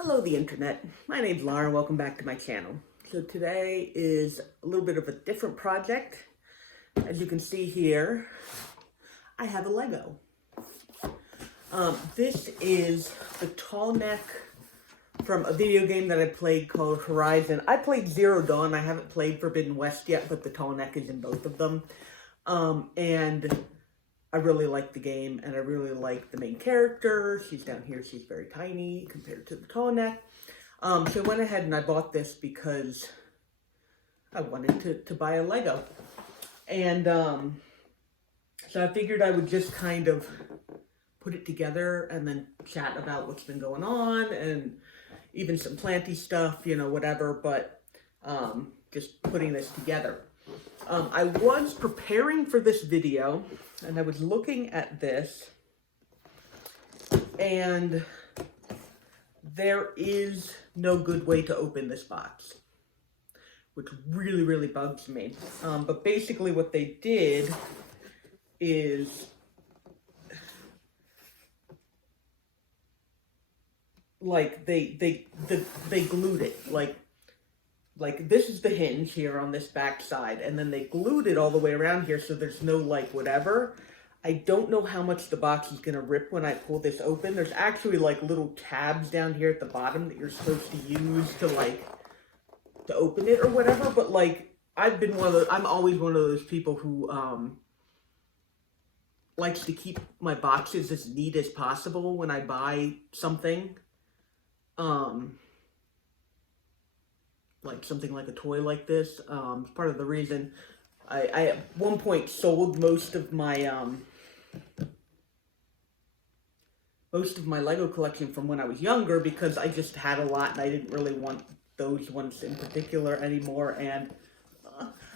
Hello, the internet. My name's Lauren. Welcome back to my channel. So today is a little bit of a different project. As you can see here, I have a Lego. This is the tall neck from a video game that I played called Horizon. I played Zero Dawn. I haven't played Forbidden West yet, but the tall neck is in both of them. And I really like the game, and I really like the main character. She's down here. She's very tiny compared to the tall neck. So I went ahead and I bought this because I wanted to buy a Lego. And so I figured I would just kind of put it together and then chat about what's been going on and even some planty stuff, you know, whatever, but just putting this together. I was preparing for this video and I was looking at this, and there is no good way to open this box, which really, really bugs me. But basically what they did is like they glued it, like this is the hinge here on this back side, and then they glued it all the way around here so there's no like whatever. I don't know how much the box is gonna rip when I pull this open. There's actually like little tabs down here at the bottom that you're supposed to use to open it or whatever, but like I'm always one of those people who likes to keep my boxes as neat as possible when I buy something. Like something like a toy like this. Part of the reason I at one point sold most of my Lego collection from when I was younger, because I just had a lot and I didn't really want those ones in particular anymore, and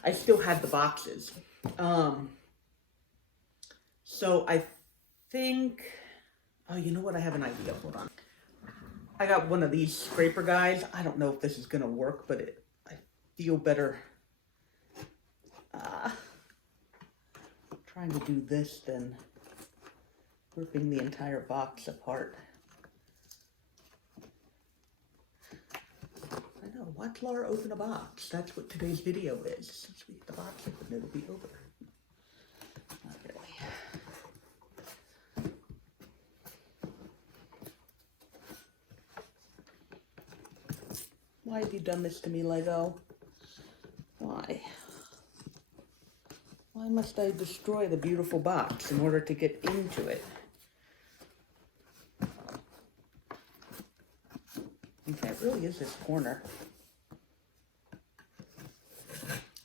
I still had the boxes. So I think, oh, you know what? I have an idea. Hold on. I got one of these scraper guys. I don't know if this is going to work, but I feel better trying to do this than ripping the entire box apart. I know, watch Laura open a box. That's what today's video is. Since we get the box open, it'll be over. Not really. Why have you done this to me, Lego? Why? Why must I destroy the beautiful box in order to get into it? Okay, it really is this corner.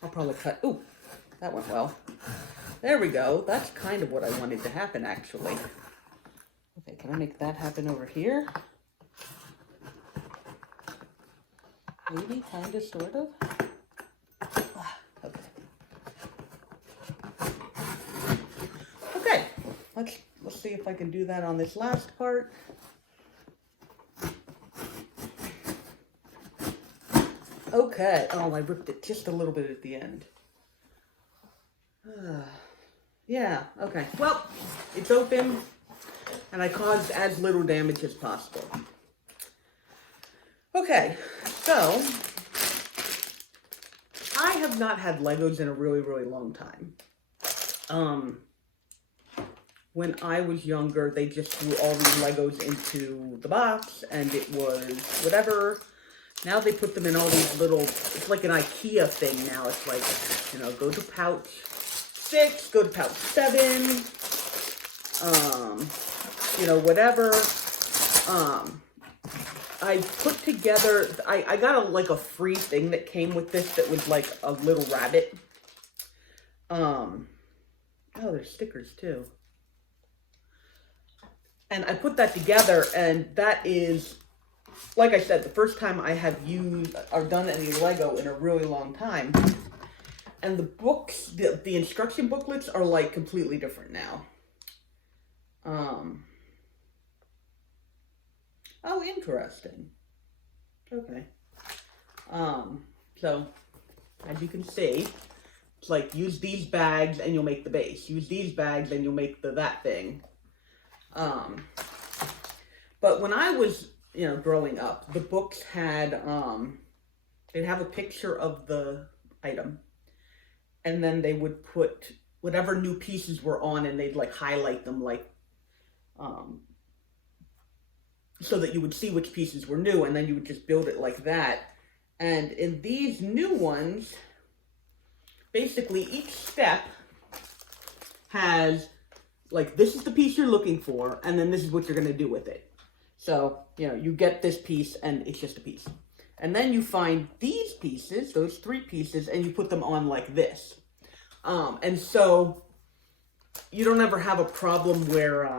I'll probably cut. Ooh, that went well. There we go. That's kind of what I wanted to happen, actually. Okay, can I make that happen over here? Maybe, kind of, sort of. Okay. Okay, let's see if I can do that on this last part. Okay. Oh, I ripped it just a little bit at the end. Yeah. Okay. Well, it's open, and I caused as little damage as possible. Okay, so I have not had Legos in a really, really long time. When I was younger, they just threw all these Legos into the box, and it was whatever. Now they put them in all these little, it's like an IKEA thing now. It's like, you know, go to pouch 6, go to pouch 7, you know, whatever. I put together, I got like a free thing that came with this that was like a little rabbit. Oh, there's stickers too. And I put that together, and that is, like I said, the first time I have used or done any Lego in a really long time. And the books, the instruction booklets are like completely different now. Oh, interesting. Okay. So, as you can see, it's like, use these bags and you'll make the base. Use these bags and you'll make that thing. But when I was you know, growing up, the books had, they'd have a picture of the item, and then they would put whatever new pieces were on, and they'd like highlight them, like, so that you would see which pieces were new, and then you would just build it like that. And in these new ones, basically each step has, like, this is the piece you're looking for, and then this is what you're going to do with it. So, you know, you get this piece, and it's just a piece. And then you find these pieces, those 3 pieces, and you put them on like this. And so you don't ever have a problem where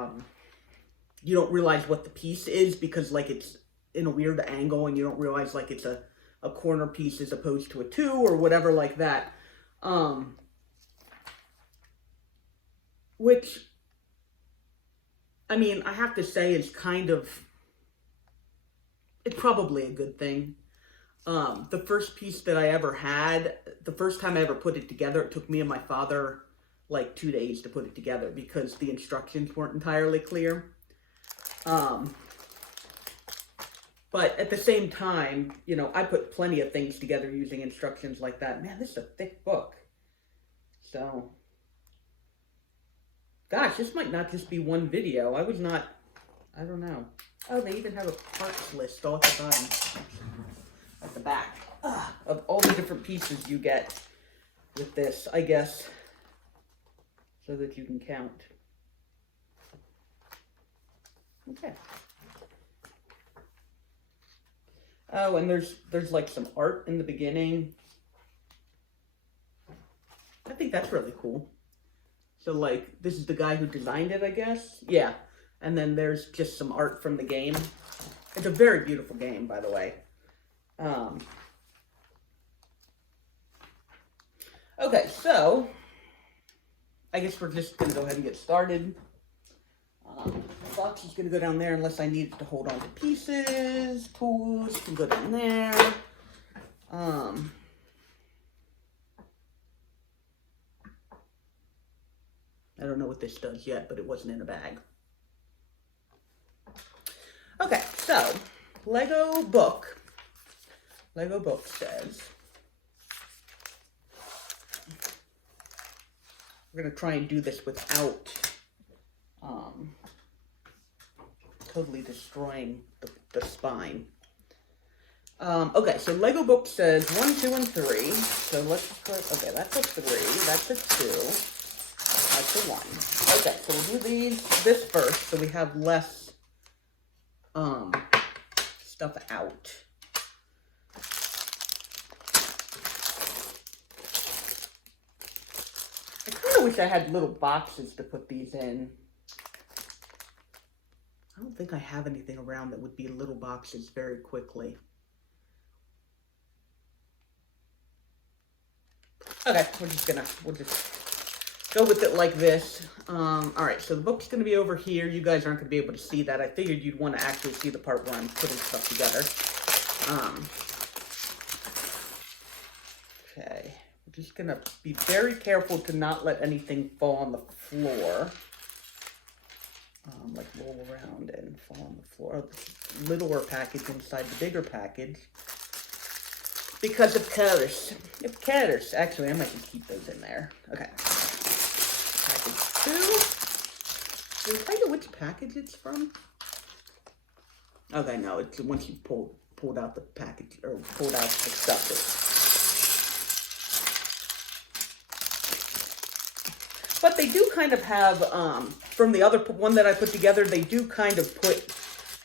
you don't realize what the piece is, because like it's in a weird angle and you don't realize like it's a corner piece as opposed to a 2 or whatever like that. Which, I mean, I have to say is kind of, it's probably a good thing. The first piece that I ever had, the first time I ever put it together, it took me and my father like 2 days to put it together because the instructions weren't entirely clear. But at the same time, you know, I put plenty of things together using instructions like that. Man, this is a thick book. So, gosh, this might not just be one video. I don't know. Oh, they even have a parts list all at the bottom. At the back. Of all the different pieces you get with this, I guess, so that you can count. Okay. Oh, and there's like some art in the beginning. I think that's really cool. So like, this is the guy who designed it, I guess? Yeah. And then there's just some art from the game. It's a very beautiful game, by the way. Okay, so I guess we're just going to go ahead and get started. The box is going to go down there unless I need it to hold on to pieces. Tools can go down there. I don't know what this does yet, but it wasn't in a bag. Okay, so Lego book says, we're going to try and do this without totally destroying the spine. Okay, so Lego book says 1, 2, and 3. So let's put, okay, that's a 3, that's a 2, that's a 1. Okay, so we'll do this first so we have less stuff out. I kind of wish I had little boxes to put these in. I don't think I have anything around that would be little boxes very quickly. Okay, we'll just go with it like this. All right, so the book's going to be over here. You guys aren't going to be able to see that. I figured you'd want to actually see the part where I'm putting stuff together. Okay, we're just going to be very careful to not let anything fall on the floor. Like roll around and fall on the floor. The littler package inside the bigger package. Because of colors. Of colors. Actually, I might just keep those in there. Okay. Package 2. Did I tell you which package it's from? Okay, no, it's once you pulled out the package, or pulled out the stuff. But they do kind of have, from the other one that I put together, they do kind of put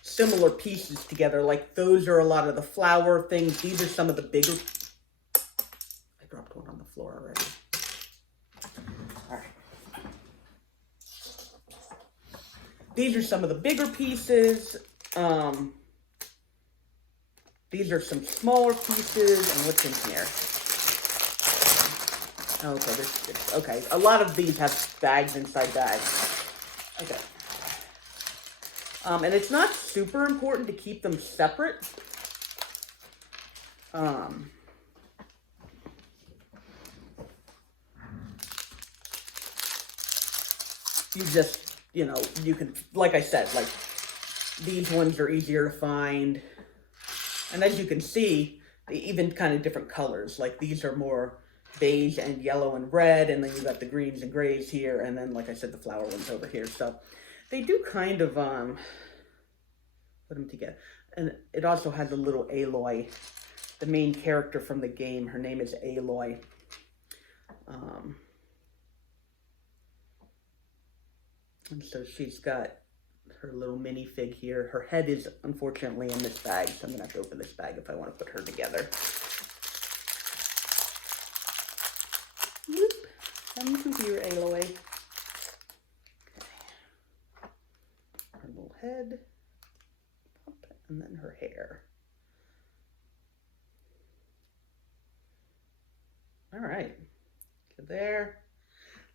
similar pieces together. Like, those are a lot of the flower things. These are some of the bigger... I dropped one on the floor already. All right. These are some of the bigger pieces. These are some smaller pieces. And what's in here? Okay, okay. A lot of these have bags inside bags. Okay. And it's not super important to keep them separate. You just, you know, you can, like I said, like, these ones are easier to find. And as you can see, they even kind of different colors. Like these are more beige and yellow and red, and then you got the greens and grays here, and then, like I said, the flower ones over here. So they do kind of put them together. And it also has a little Aloy, the main character from the game. Her name is Aloy. And so she's got her little minifig here. Her head is unfortunately in this bag, so I'm gonna have to open this bag if I want to put her together. Whoop. Come to here, Aloy. Okay. Her little head. And then her hair. All right. So there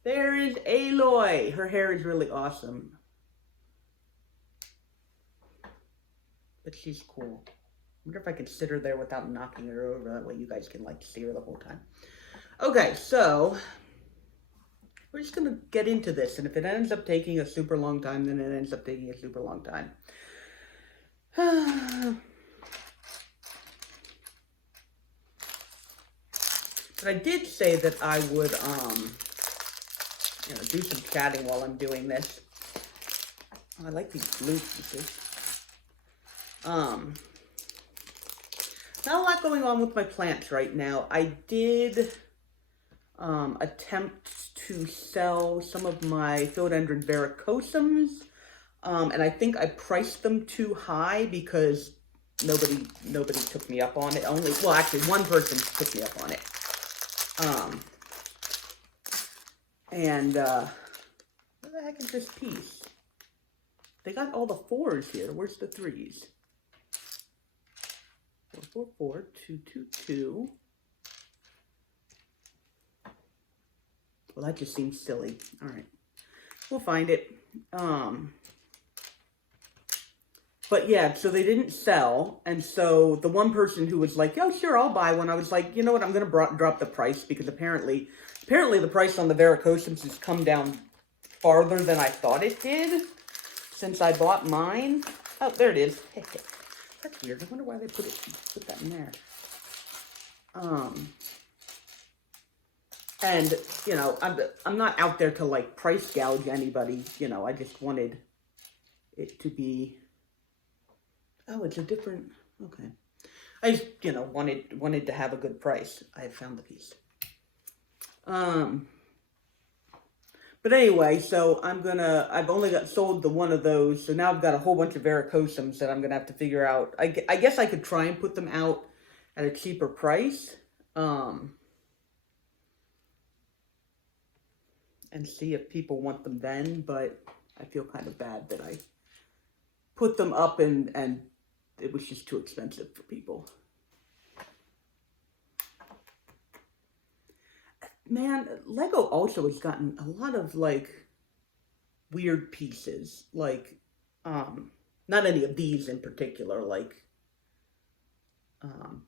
is Aloy. Her hair is really awesome. But she's cool. I wonder if I could sit her there without knocking her over. That way you guys can like see her the whole time. Okay, so we're just gonna get into this, and if it ends up taking a super long time, then it ends up taking a super long time. But I did say that I would do some chatting while I'm doing this. Oh, I like these blue pieces. Not a lot going on with my plants right now. I did attempt to sell some of my philodendron verrucosums, and I think I priced them too high because nobody took me up on it. Well, actually, one person took me up on it. Where the heck is this piece? They got all the 4s here. Where's the 3s? 444 222. Well, that just seems silly. All right, we'll find it. But yeah, so they didn't sell, and so the one person who was like, "Oh, sure, I'll buy one," I was like, "You know what? I'm gonna drop the price because apparently the price on the verrucosums has come down farther than I thought it did since I bought mine." Oh, there it is. That's weird. I wonder why they put that in there. And you know, I'm not out there to like price gouge anybody. You know, I just wanted it to be. Oh, it's a different. Okay, I just wanted to have a good price. I have found the piece. But anyway, so I've only sold the one of those, so now I've got a whole bunch of verrucosums that I'm gonna have to figure out. I guess I could try and put them out at a cheaper price, and see if people want them then, but I feel kind of bad that I put them up and it was just too expensive for people. Man, Lego also has gotten a lot of like weird pieces, like not any of these in particular, like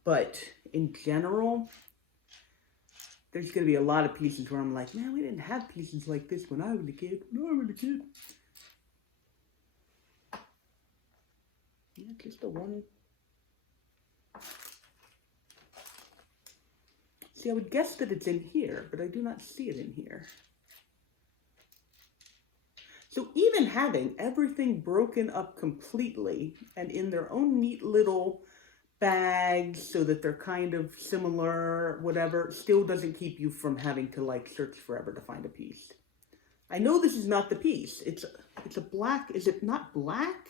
but in general there's gonna be a lot of pieces where I'm like, man, we didn't have pieces like this when I was a kid. Yeah, just the one. See, I would guess that it's in here, but I do not see it in here. So even having everything broken up completely and in their own neat little bags so that they're kind of similar, whatever, still doesn't keep you from having to like search forever to find a piece. I know this is not the piece. It's a black, is it not black?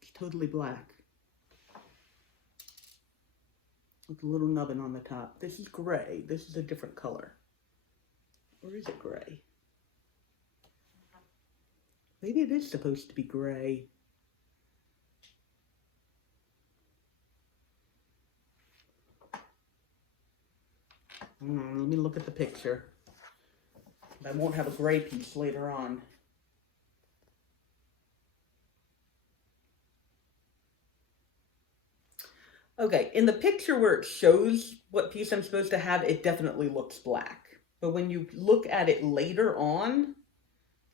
It's totally black. With a little nubbin on the top. This is gray. This is a different color. Or is it gray? Maybe it is supposed to be gray. Let me look at the picture. I won't have a gray piece later on. Okay, in the picture where it shows what piece I'm supposed to have, it definitely looks black. But when you look at it later on,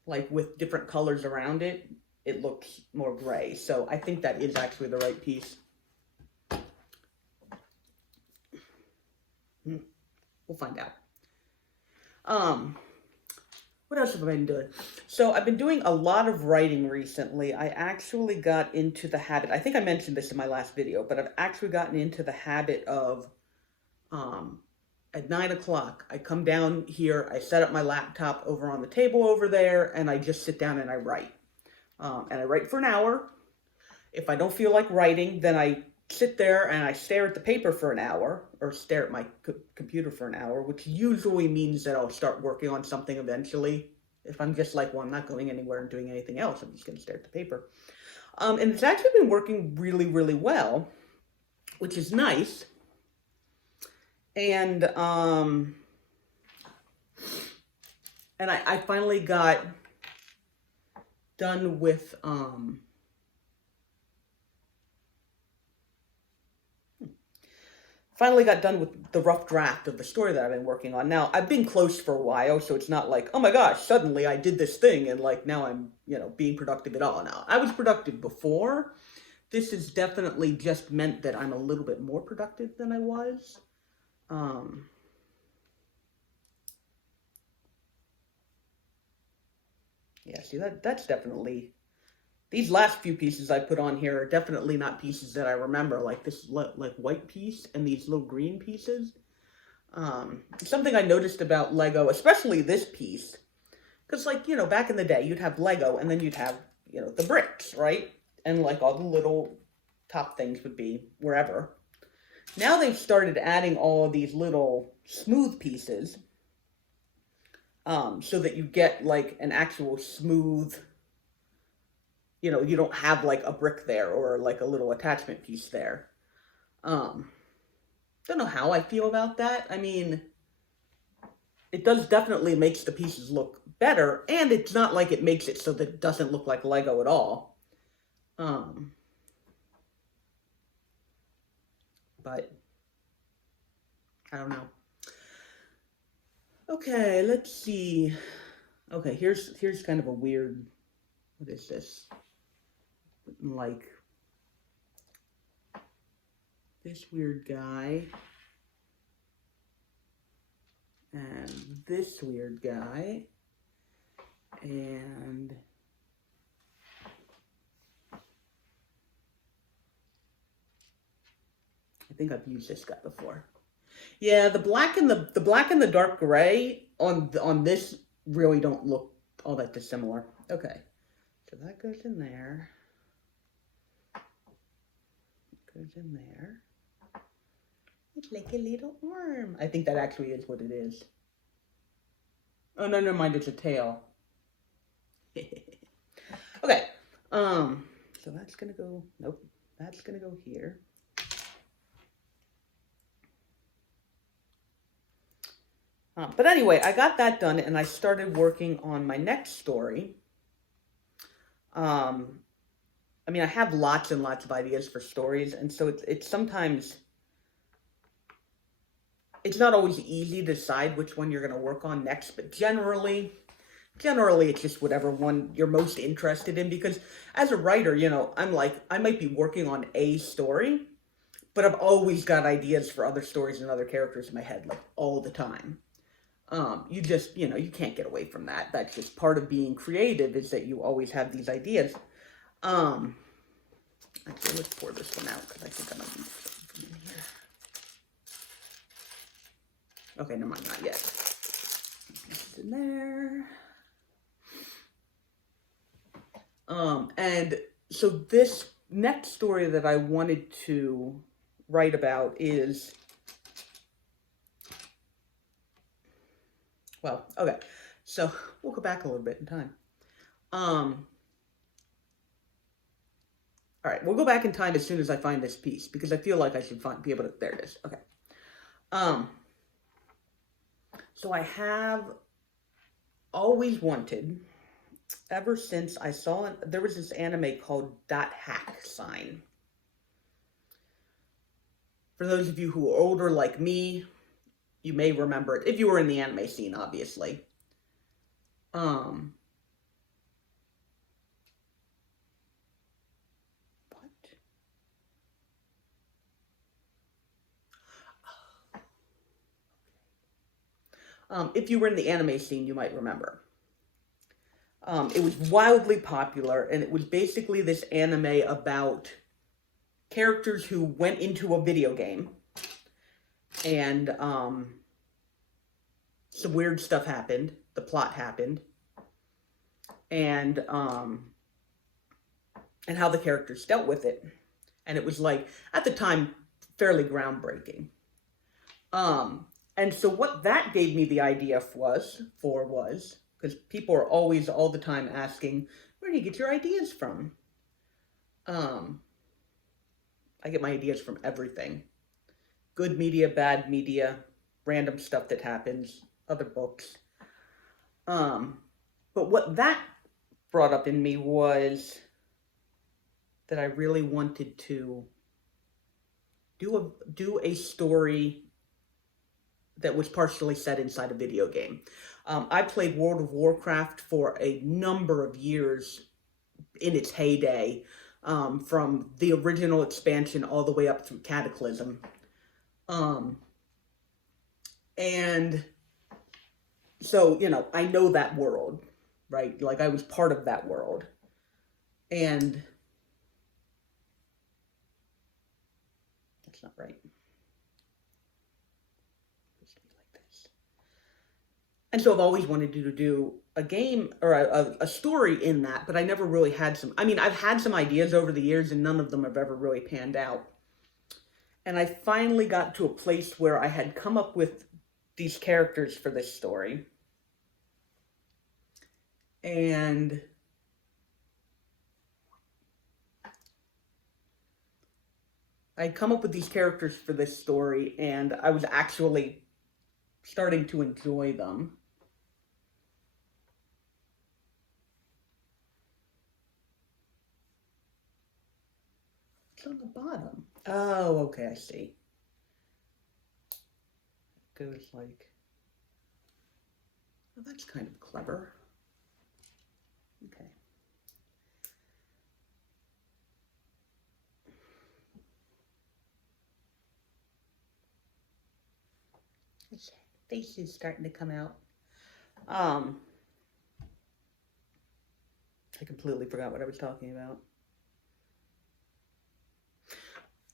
like with different colors around it, it looks more gray. So I think that is actually the right piece. We'll find out. What else have I been doing? So I've been doing a lot of writing recently. I actually got into the habit, I think I mentioned this in my last video, but I've actually gotten into the habit of, at 9 o'clock, I come down here, I set up my laptop over on the table over there, and I just sit down and I write. And I write for an hour. If I don't feel like writing, then I sit there and I stare at the paper for an hour, or stare at my computer for an hour, which usually means that I'll start working on something eventually. If I'm just like, well, I'm not going anywhere and doing anything else, I'm just going to stare at the paper. And it's actually been working really, really well, which is nice. And I finally got done with, the rough draft of the story that I've been working on. Now, I've been close for a while, so it's not like, oh my gosh, suddenly I did this thing and like now I'm, being productive at all. Now, I was productive before. This has definitely just meant that I'm a little bit more productive than I was. Yeah, see, that's definitely, these last few pieces I put on here are definitely not pieces that I remember, like this like white piece and these little green pieces. Something I noticed about Lego, especially this piece, because like, back in the day, you'd have Lego and then you'd have, the bricks, right? And like all the little top things would be wherever. Now they've started adding all of these little smooth pieces, so that you get like an actual smooth, you don't have like a brick there or like a little attachment piece there. Don't know how I feel about that. I mean, it does definitely makes the pieces look better, and it's not like it makes it so that it doesn't look like Lego at all. But I don't know. Okay, let's see. Okay, here's kind of a weird, what is this? Like this weird guy and this weird guy and I think I've used this guy before. Yeah, the black and the dark gray on this really don't look all that dissimilar. Okay, so that goes in there. Goes in there. It's like a little arm. I think that actually is what it is. Oh no, never mind. It's a tail. Okay. So that's gonna go. Nope. That's gonna go here. But anyway, I got that done and I started working on my next story. I mean, I have lots and lots of ideas for stories, and so it's sometimes, it's not always easy to decide which one you're going to work on next, but generally it's just whatever one you're most interested in, because as a writer, I'm like, I might be working on a story, but I've always got ideas for other stories and other characters in my head, like, all the time. You just, you can't get away from that. That's just part of being creative, is that you always have these ideas. Actually, let's pour this one out, because I think I might need something in here. Okay, never mind, not yet. It's in there. And so this next story that I wanted to write about is, well, okay, so we'll go back a little bit in time. All right, we'll go back in time as soon as I find this piece, because I feel like I should be able to, there it is, okay. So I have always wanted, ever since I saw, there was this anime called Dot Hack Sign. For those of you who are older like me, you may remember it, if you were in the anime scene, obviously. If you were in the anime scene, you might remember. It was wildly popular, and it was basically this anime about characters who went into a video game, and some weird stuff happened. The plot happened, and how the characters dealt with it. And it was like, at the time, fairly groundbreaking. And so what that gave me the idea was, because people are always, all the time asking, where do you get your ideas from? I get my ideas from everything. Good media, bad media, random stuff that happens, other books. But what that brought up in me was that I really wanted to do a story that was partially set inside a video game. I played World of Warcraft for a number of years in its heyday, from the original expansion all the way up through Cataclysm. And so, I know that world, right? Like, I was part of that world. And that's not right. And so I've always wanted to do a game or a story in that, but I never really had some. I mean, I've had some ideas over the years, and none of them have ever really panned out. And I finally got to a place where I had come up with these characters for this story. And I'd come up with these characters for this story, and I was actually starting to enjoy them. It's on the bottom. Oh, okay, I see. It goes like, oh, that's kind of clever. Okay. His face is starting to come out. I completely forgot what I was talking about.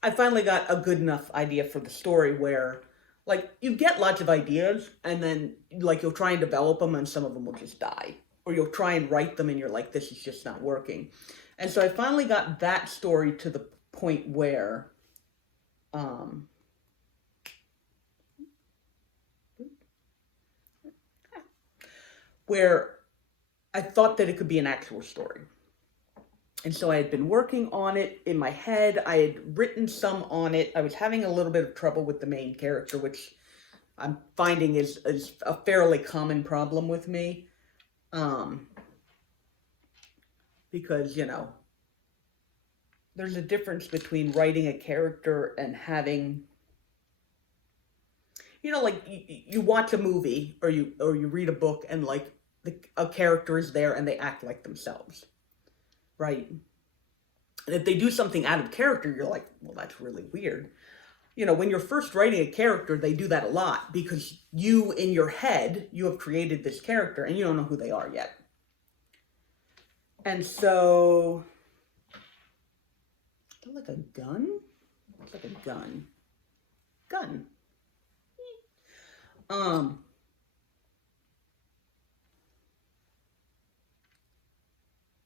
I finally got a good enough idea for the story where, like, you get lots of ideas, and then, like, you'll try and develop them, and some of them will just die. Or you'll try and write them, and you're like, this is just not working. And so I finally got that story to the point where, where I thought that it could be an actual story. And so I had been working on it in my head. I had written some on it. I was having a little bit of trouble with the main character, which I'm finding is a fairly common problem with me. Because, there's a difference between writing a character and having, like you watch a movie or you read a book, and like a character is there and they act like themselves. Right? And if they do something out of character, you're like, well, that's really weird. When you're first writing a character, they do that a lot because you, in your head, you have created this character and you don't know who they are yet. And so, is that like a gun? It's like a gun. Gun.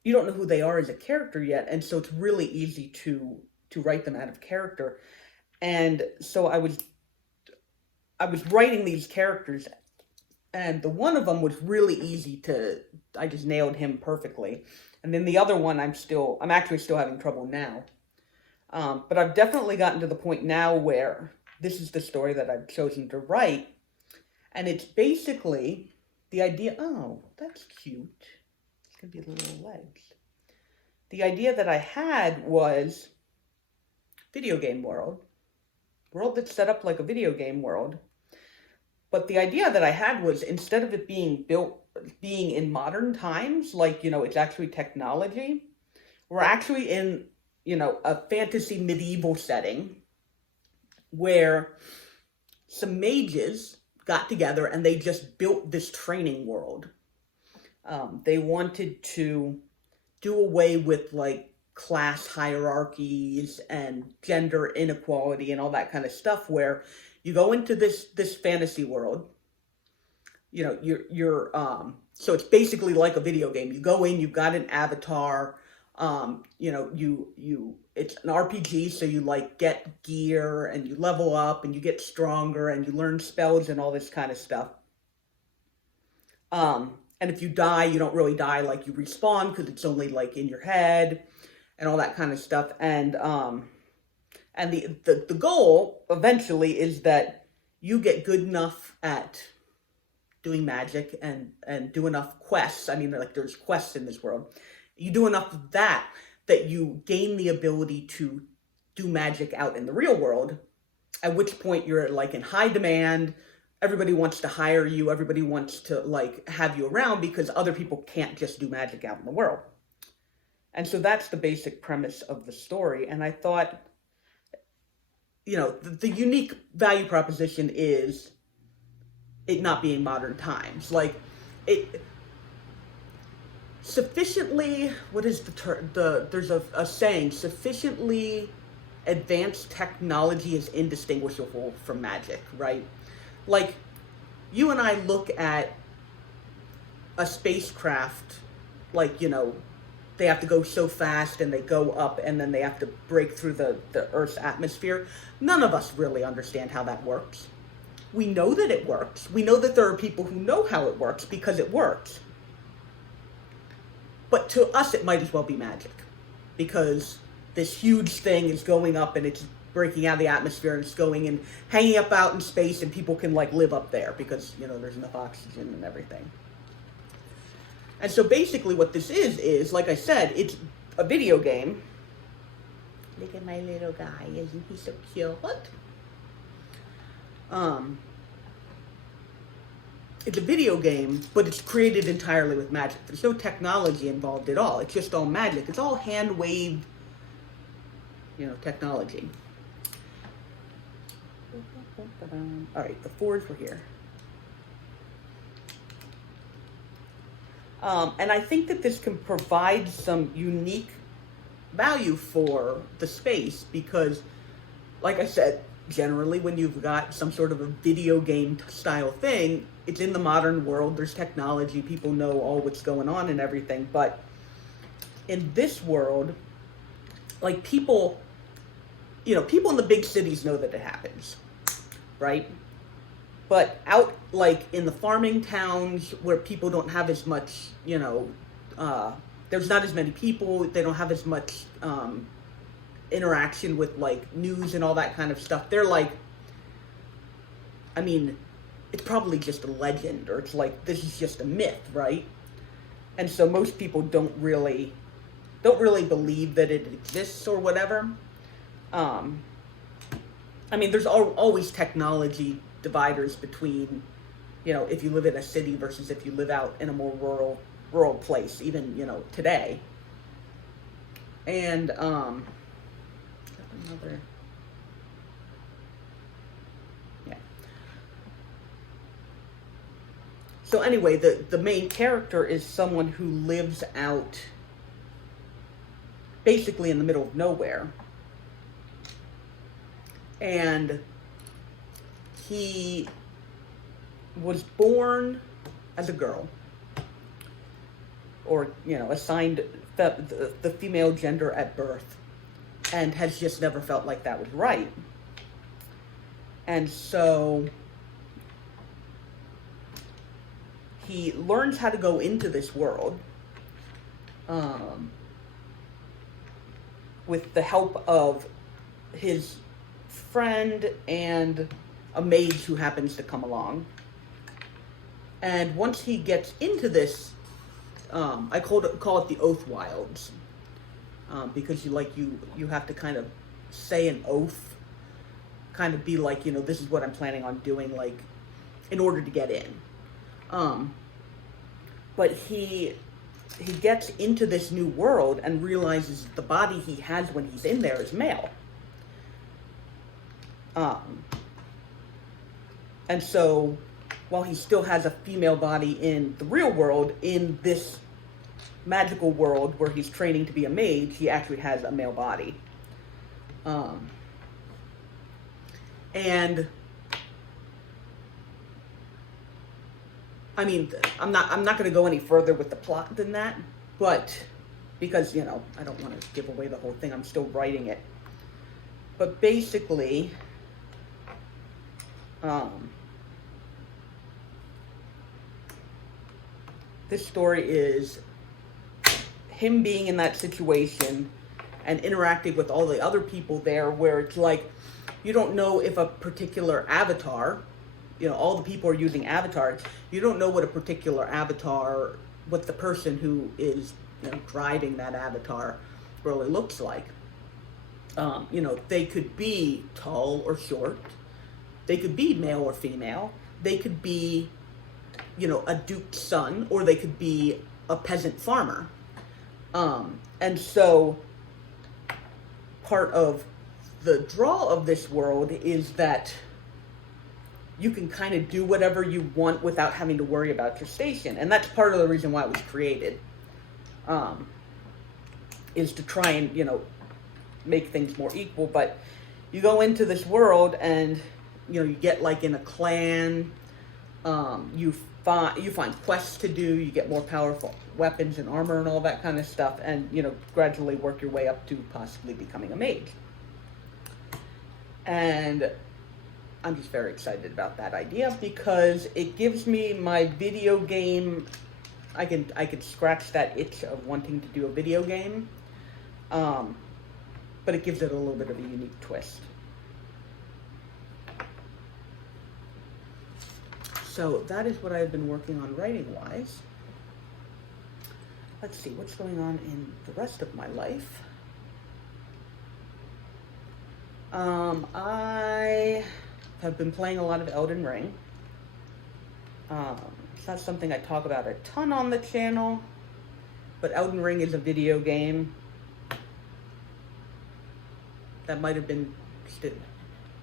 You don't know who they are as a character yet, and so it's really easy to write them out of character. And so I was writing these characters, and the one of them was really easy I just nailed him perfectly. And then the other one I'm actually still having trouble now. But I've definitely gotten to the point now where this is the story that I've chosen to write. And it's basically the idea, oh, that's cute. It's going to be little legs. The idea that I had was video game world that's set up like a video game world. But the idea that I had was, instead of it being in modern times, like, it's actually technology, we're actually in, a fantasy medieval setting where some mages got together and they just built this training world. They wanted to do away with like class hierarchies and gender inequality and all that kind of stuff, where you go into this fantasy world. You know, you're so it's basically like a video game. You go in, you've got an avatar. You know, it's an RPG, so you like get gear and you level up and you get stronger and you learn spells and all this kind of stuff. And if you die, you don't really die, like you respawn because it's only like in your head and all that kind of stuff. And the goal eventually is that you get good enough at doing magic and do enough quests. I mean, like there's quests in this world. You do enough of that you gain the ability to do magic out in the real world, at which point you're like in high demand. Everybody wants to hire you. Everybody wants to like have you around because other people can't just do magic out in the world. And so that's the basic premise of the story. And I thought, you know, the unique value proposition is it not being modern times. Like it sufficiently, what is the term? There's a saying, sufficiently advanced technology is indistinguishable from magic, right? Like, you and I look at a spacecraft, like, you know, they have to go so fast and they go up and then they have to break through the Earth's atmosphere. None of us really understand how that works. We know that it works. We know that there are people who know how it works because it works. But to us, it might as well be magic because this huge thing is going up and it's breaking out of the atmosphere and it's going and hanging up out in space and people can like live up there because, you know, there's enough oxygen and everything. And so basically what this is, like I said, it's a video game. Look at my little guy, isn't he so cute? It's a video game, but it's created entirely with magic. There's no technology involved at all. It's just all magic. It's all hand-waved, you know, technology. All right, the Fords were here. And I think that this can provide some unique value for the space because, like I said, generally when you've got some sort of a video game style thing, it's in the modern world, there's technology, people know all what's going on and everything, but in this world, like people, you know, people in the big cities know that it happens, right? But out, like, in the farming towns where people don't have as much, you know, there's not as many people, they don't have as much interaction with, like, news and all that kind of stuff. They're like, I mean, it's probably just a legend, or it's like, this is just a myth, right? And so most people don't really believe that it exists or whatever. I mean, there's always technology dividers between, you know, if you live in a city versus if you live out in a more rural place, even, you know, today. And another, yeah. So anyway, the main character is someone who lives out basically in the middle of nowhere. And he was born as a girl, or, you know, assigned the female gender at birth, and has just never felt like that was right. And so he learns how to go into this world with the help of his friend and a mage who happens to come along. And once he gets into this, I call it the Oath Wilds, because you have to kind of say an oath, kind of be like, you know, this is what I'm planning on doing, like, in order to get in. But he gets into this new world and realizes the body he has when he's in there is male. And so while he still has a female body in the real world, in this magical world where he's training to be a mage, he actually has a male body. And I mean, I'm not going to go any further with the plot than that, but because, you know, I don't want to give away the whole thing. I'm still writing it. But basically, this story is him being in that situation and interacting with all the other people there, where it's like, you don't know if a particular avatar, you know, all the people are using avatars. You don't know what a particular avatar, what the person who is, you know, driving that avatar really looks like. You know, they could be tall or short. They could be male or female. They could be, you know, a duke's son, or they could be a peasant farmer. And so part of the draw of this world is that you can kind of do whatever you want without having to worry about your station. And that's part of the reason why it was created, is to try and, you know, make things more equal. But you go into this world and, you know, you get like in a clan, you find quests to do, you get more powerful weapons and armor and all that kind of stuff, and, you know, gradually work your way up to possibly becoming a mage. And I'm just very excited about that idea because it gives me my video game. I can scratch that itch of wanting to do a video game, but it gives it a little bit of a unique twist. So that is what I've been working on writing-wise. Let's see what's going on in the rest of my life. I have been playing a lot of Elden Ring. It's not something I talk about a ton on the channel, but Elden Ring is a video game that might have been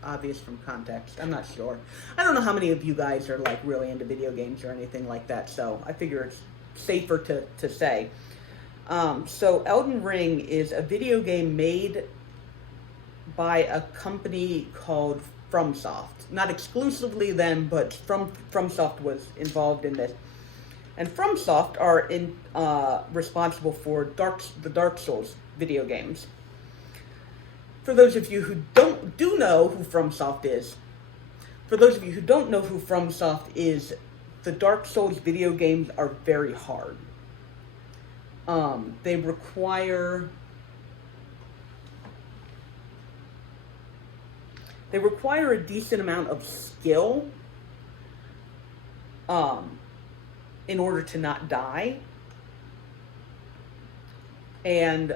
obvious from context. I'm not sure. I don't know how many of you guys are like really into video games or anything like that, so I figure it's safer to say. So Elden Ring is a video game made by a company called FromSoft. Not exclusively them, but FromSoft was involved in this. And FromSoft are responsible for the Dark Souls video games. For those of you who do know who FromSoft is, the Dark Souls video games are very hard. They require a decent amount of skill in order to not die. And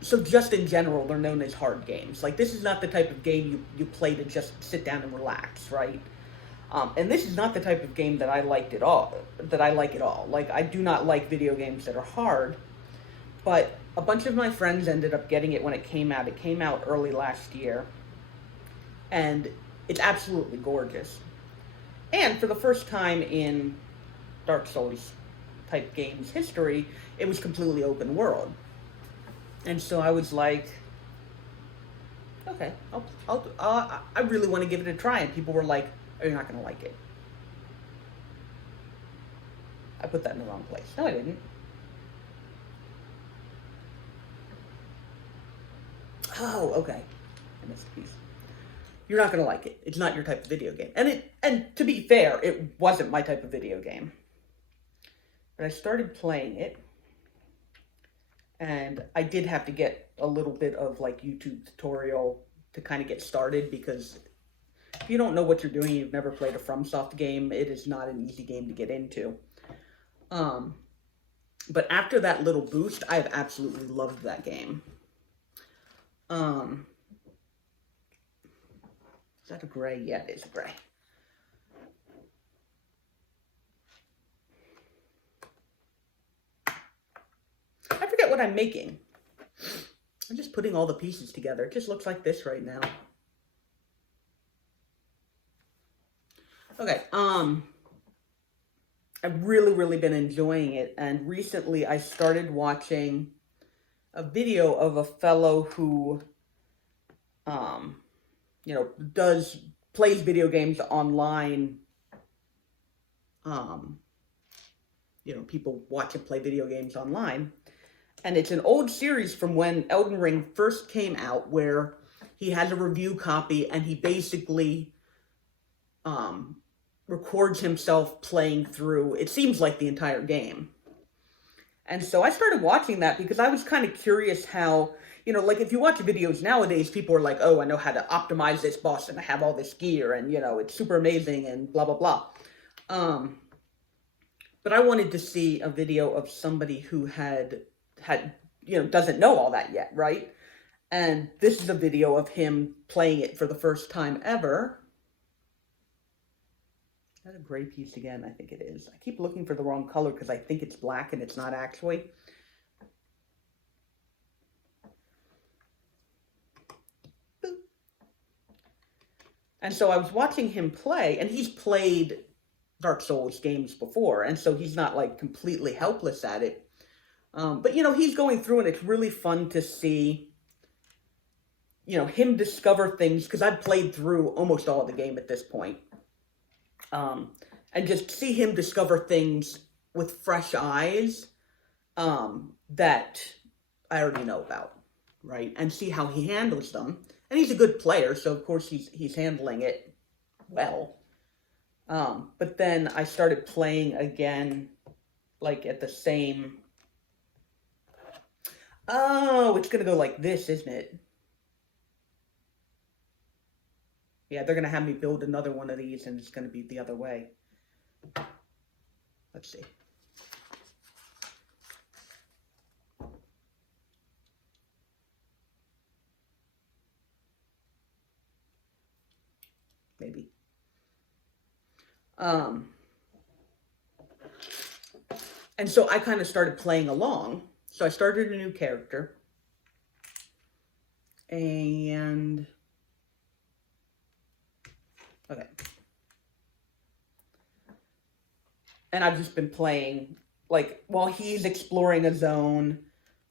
so just in general, they're known as hard games. Like, this is not the type of game you play to just sit down and relax, right? And this is not the type of game that I like at all. Like, I do not like video games that are hard, but a bunch of my friends ended up getting it when it came out. It came out early last year, and it's absolutely gorgeous. And for the first time in Dark Souls type games history, it was completely open world. And so I was like, okay, I really want to give it a try. And people were like, oh, you're not going to like it. I put that in the wrong place. No, I didn't. Oh, okay. I missed a piece. You're not going to like it. It's not your type of video game. And to be fair, it wasn't my type of video game. But I started playing it. And I did have to get a little bit of like YouTube tutorial to kind of get started, because if you don't know what you're doing, you've never played a FromSoft game, it is not an easy game to get into. But after that little boost, I have absolutely loved that game. Is that a gray? Yeah, it is a gray. I forget what I'm making. I'm just putting all the pieces together. It just looks like this right now. Okay, I've really been enjoying it, and recently I started watching a video of a fellow who, um, does plays video games online. Um, people watch him play video games online, and it's an old series from when Elden Ring first came out, where he has a review copy, and he basically um, records himself playing through, it seems like, the entire game. And so I started watching that because I was kind of curious how, like if you watch videos nowadays, people are like, oh, I know how to optimize this boss and I have all this gear and, it's super amazing and blah, blah, blah. But I wanted to see a video of somebody who had, doesn't know all that yet, right? And this is a video of him playing it for the first time ever. Is that a gray piece again? I think it is. I keep looking for the wrong color because I think it's black and it's not actually. Boop. And so I was watching him play, and he's played Dark Souls games before, and so he's not like completely helpless at it. But he's going through, and it's really fun to see, him discover things, because I've played through almost all of the game at this point. And just see him discover things with fresh eyes that I already know about, right? And see how he handles them. And he's a good player, so of course he's handling it well. But then I started playing again, like at the same... Oh, it's going to go like this, isn't it? Yeah, they're going to have me build another one of these, and it's going to be the other way. Let's see. Maybe. And so I kind of started playing along. So I started a new character. And... okay. And I've just been playing, like, while he's exploring a zone,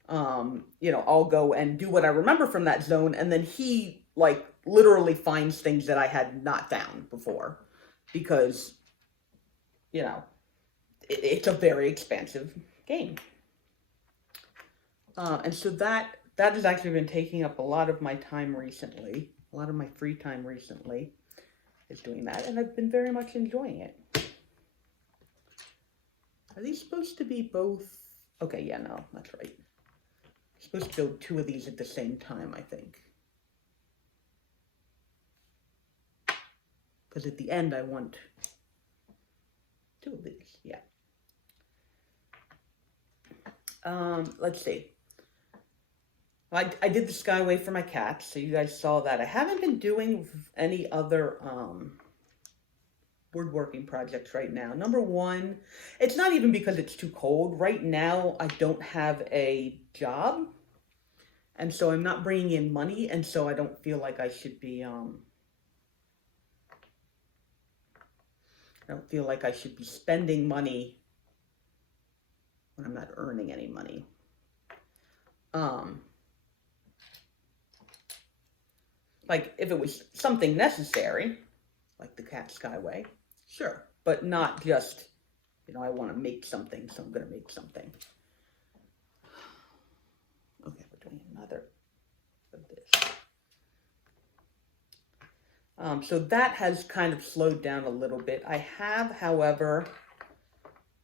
I'll go and do what I remember from that zone, and then he, like, literally finds things that I had not found before, because, it's a very expansive game. And so that has actually been taking up a lot of my time recently, a lot of my free time recently is doing that, and I've been very much enjoying it. Are these supposed to be both? Okay, yeah, no, that's right. I'm supposed to build two of these at the same time, I think. Because at the end, I want two of these, yeah. Let's see. I did the Skyway for my cats, so you guys saw that. I haven't been doing any other, woodworking projects right now. Number one, it's not even because it's too cold. Right now, I don't have a job, and so I'm not bringing in money, and so I don't feel like I should be, I don't feel like I should be spending money when I'm not earning any money. Like, if it was something necessary, like the Cat Skyway, sure, but not just, I want to make something, so I'm going to make something. Okay, we're doing another of this. So that has kind of slowed down a little bit. I have, however,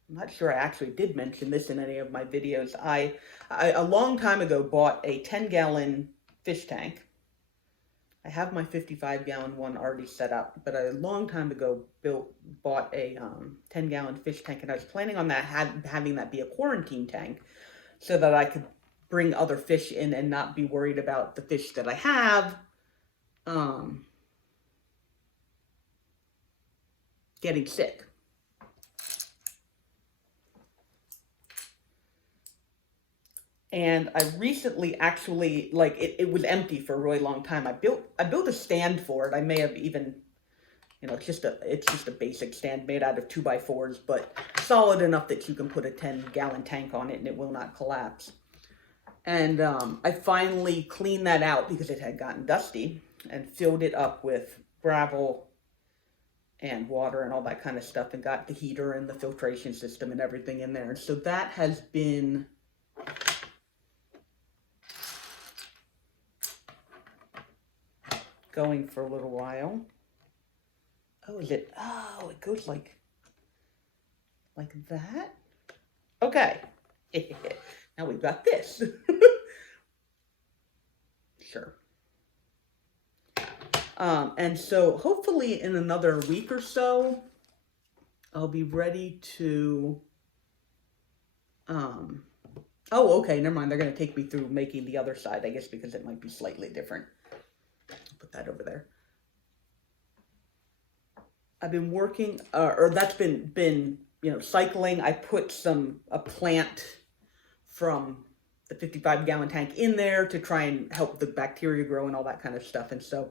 I'm not sure I actually did mention this in any of my videos. I a long time ago bought a 10-gallon fish tank. I have my 55-gallon one already set up, but a long time ago bought a 10-gallon fish tank, and I was planning on that having that be a quarantine tank, so that I could bring other fish in and not be worried about the fish that I have getting sick. And I recently actually, like, it was empty for a really long time. I built a stand for it. I may have even, You know, it's just a basic stand made out of 2x4s, but solid enough that you can put a 10-gallon tank on it and it will not collapse. And I finally cleaned that out because it had gotten dusty, and filled it up with gravel and water and all that kind of stuff, and got the heater and the filtration system and everything in there. And so that has been going for a little while. Oh, is it? Oh, it goes like that? Okay. Now we've got this. Sure. And so hopefully in another week or so, I'll be ready to, oh, okay, never mind. They're going to take me through making the other side, I guess, because it might be slightly different. I'll put that over there. I've been working, or that's been, you know, cycling. I put a plant from the 55-gallon tank in there to try and help the bacteria grow and all that kind of stuff. And so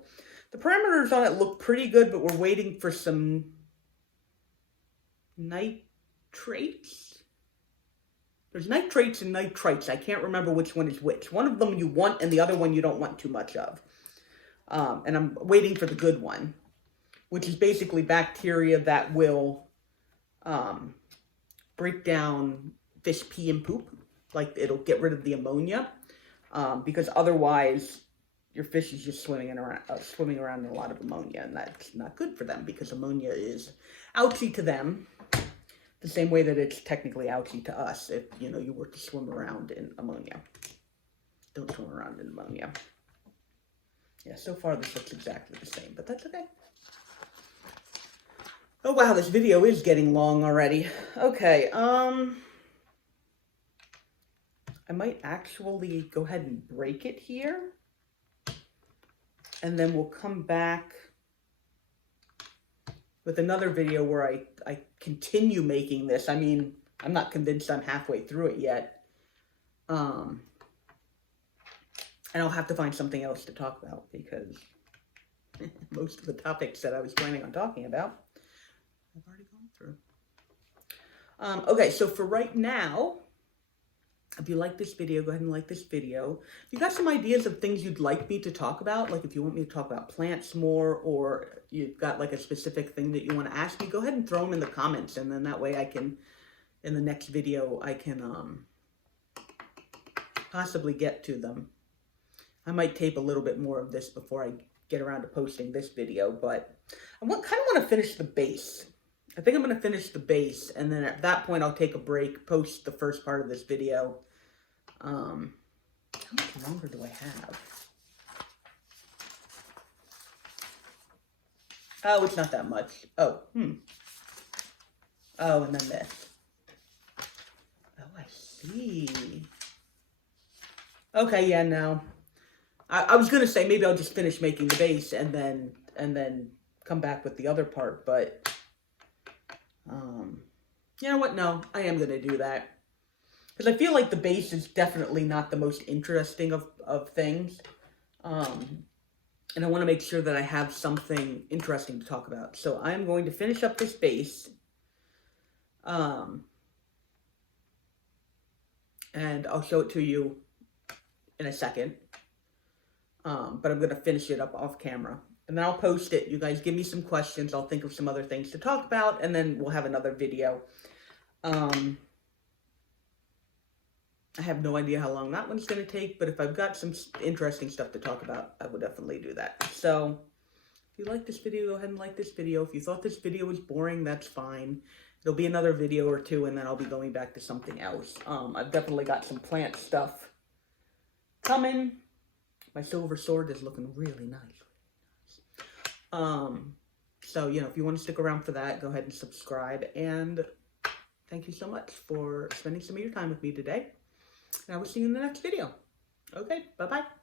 the parameters on it look pretty good, but we're waiting for some nitrates. There's nitrates and nitrites. I can't remember which one is which. One of them you want, and the other one you don't want too much of. And I'm waiting for the good one, which is basically bacteria that will break down fish pee and poop. Like, it'll get rid of the ammonia, because otherwise your fish is just swimming around in a lot of ammonia, and that's not good for them, because ammonia is ouchy to them, the same way that it's technically ouchy to us if, you know, you were to swim around in ammonia. Don't swim around in ammonia. Yeah, so far this looks exactly the same, but that's okay. Oh wow, this video is getting long already. Okay, I might actually go ahead and break it here, and then we'll come back with another video where I continue making this. I mean, I'm not convinced I'm halfway through it yet. And I'll have to find something else to talk about, because most of the topics that I was planning on talking about, I've already gone through. Okay, so for right now, if you like this video, go ahead and like this video. If you got some ideas of things you'd like me to talk about, like if you want me to talk about plants more, or you've got like a specific thing that you want to ask me, go ahead and throw them in the comments, and then that way I can, in the next video, I can possibly get to them. I might tape a little bit more of this before I get around to posting this video, but I kind of want to finish the base. I think I'm going to finish the base, and then at that point I'll take a break, post the first part of this video. How much longer do I have? Oh, it's not that much. Oh, Oh, and then this. Oh, I see. Okay, yeah, no. I was going to say maybe I'll just finish making the base and then come back with the other part, but you know what? No, I am going to do that. Because I feel like the base is definitely not the most interesting of things. And I want to make sure that I have something interesting to talk about. So I'm going to finish up this base. And I'll show it to you in a second. But I'm going to finish it up off camera. And then I'll post it. You guys give me some questions. I'll think of some other things to talk about. And then we'll have another video. I have no idea how long that one's going to take. But if I've got some interesting stuff to talk about, I will definitely do that. So if you like this video, go ahead and like this video. If you thought this video was boring, that's fine. There'll be another video or two, and then I'll be going back to something else. I've definitely got some plant stuff coming. My silver sword is looking really nice. So, you know, if you want to stick around for that, go ahead and subscribe. And thank you so much for spending some of your time with me today. And I will see you in the next video. Okay, bye-bye.